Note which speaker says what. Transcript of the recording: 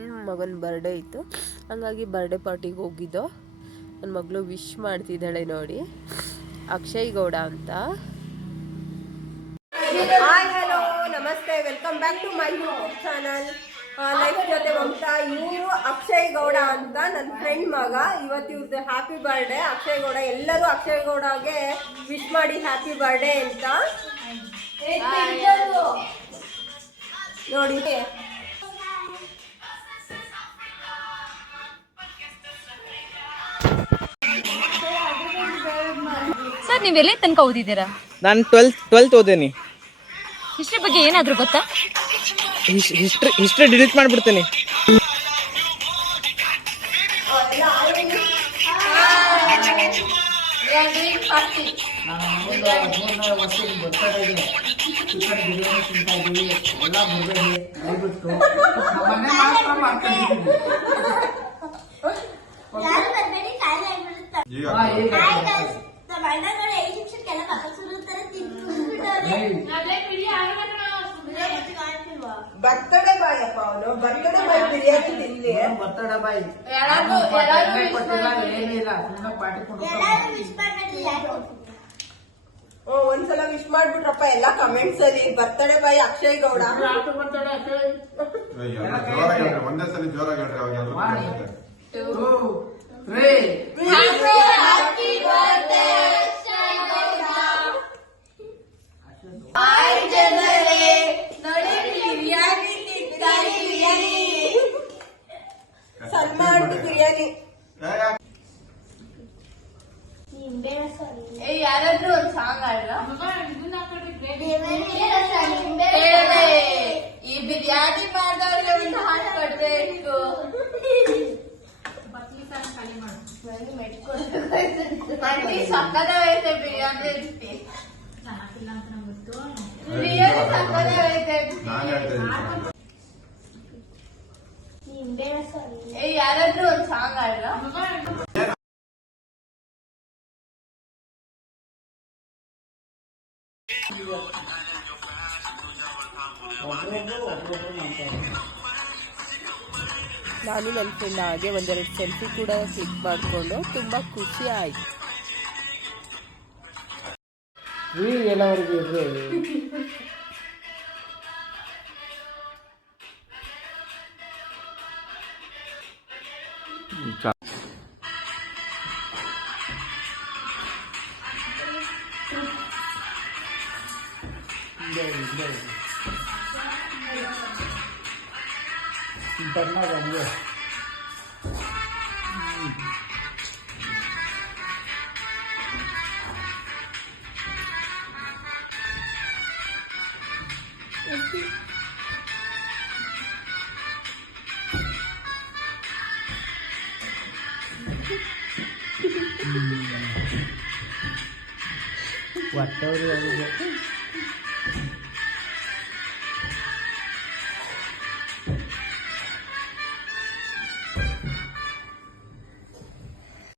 Speaker 1: Friend ಮಗನ birthday ಇತ್ತು. ಹಂಗಾಗಿ ಬರ್ಡೇ ಪಾರ್ಟಿಗೆ ಹೋಗಿದ್ದೋ. ನನ್ನ ಮಗಳು ವಿಶ್ ಮಾಡ್ತಿದ್ದಾಳೆ ನೋಡಿ. ಅಕ್ಷಯ್ ಗೌಡ ಅಂತ. Hi hello namaste welcome back to my YouTube channel life ಜೊತೆ ವಂಶ ಇವರು ಅಕ್ಷಯ್ ಗೌಡ ಅಂತ ನನ್ನ ಫ್ರೆಂಡ್ ಮಗ. ಇವತ್ತು ಇವ್ರದ್ದು ಹ್ಯಾಪಿ ಬರ್ಡೇ ಅಕ್ಷಯ್ ಗೌಡ ಎಲ್ಲರೂ ಅಕ್ಷಯ್ ಗೌಡಗೆ ವಿಶ್ ಮಾಡಿ ಹ್ಯಾಪಿ ಬರ್ಡೇ ಅಂತ. ನೋಡಿ.
Speaker 2: ಸರ್ ಎಲ್ಲಿ ತನಕ ಓದಿದ್ದೀರಾ?
Speaker 3: ನಾನು ಟ್ವೆಲ್ತ್ ಟ್ವೆಲ್ತ್ ಓದೇನಿ.
Speaker 2: ಹಿಸ್ಟ್ರಿ ಬಗ್ಗೆ ಏನಾದರೂ ಗೊತ್ತಾ?
Speaker 3: ಹಿಸ್ಟ್ರಿ ಹಿಸ್ಟ್ರಿ ಡಿಲೀಟ್ ಮಾಡಿಬಿಡ್ತೀನಿ.
Speaker 1: ಬರ್ತಡೇ ಬಾಯ್ ಅಪ್ಪ ಅವನು. ಬರ್ತಡೇ ಬಾಯ್ ಬಿರಿಯಾನಿ ತಿನ್ಲಿ
Speaker 4: ಬರ್ತಡ ಬಾಯಿ. ಕೊಟ್ಟಿಲ್ಲ ಏನಿಲ್ಲ ಸುಮ್ಮನೆ ಪಾರ್ಟಿ ಕೊಡು
Speaker 1: ಓ, ಒಂದ್ಸಲ ವಿಶ್ ಮಾಡ್ಬಿಟ್ರಪ್ಪ ಎಲ್ಲಾ ಕಮೆಂಟ್ಸ್ ಅಲ್ಲಿ ಬರ್ತಡೇ ಬಾಯ್ ಅಕ್ಷಯ್ ಗೌಡ.
Speaker 5: ಜೋರಾಗಿ ಒಂದೇ ಸಲ ಜೋರಾಗಿ ಹೇಳ್ರಿ ಅವಾಗ ಎಲ್ರೂ ಕೇಳ್ತಾರೆ.
Speaker 4: ಟೂ ತ್ರೀ
Speaker 1: ಸಲ್ಮಾನ್ ಬಿರಿಯಾನಿ
Speaker 5: ಏ, ಯಾಕ್?
Speaker 1: ಈ ಬಿರಿಯಾನಿ ಮಾಡಿದವ್ರಿಗೆ ಒಂದು ಹಾಟ್ ಕೊಡ್ಬೇಕು ಸಕ್ಕದವೈತೆ ಬಿರಿಯಾನಿ ಬಿರಿಯಾನಿ ಸಕ್ಕದವೈತೆ
Speaker 5: ನಾನ್ ಹೇಳ್ತಾ ಇದ್ದೀನಿ.
Speaker 1: ನಾನು ನನ್ನ ಫ್ರೆಂಡ್ ಹಾಗೆ ಒಂದೆರಡು ಸೆಲ್ಫಿ ಕೂಡ ಕ್ಲಿಕ್ ಮಾಡಿಕೊಂಡು ತುಂಬ ಖುಷಿ ಆಯ್ತು
Speaker 4: ಈ Indir, Interna cambió. Quạt đâu rồi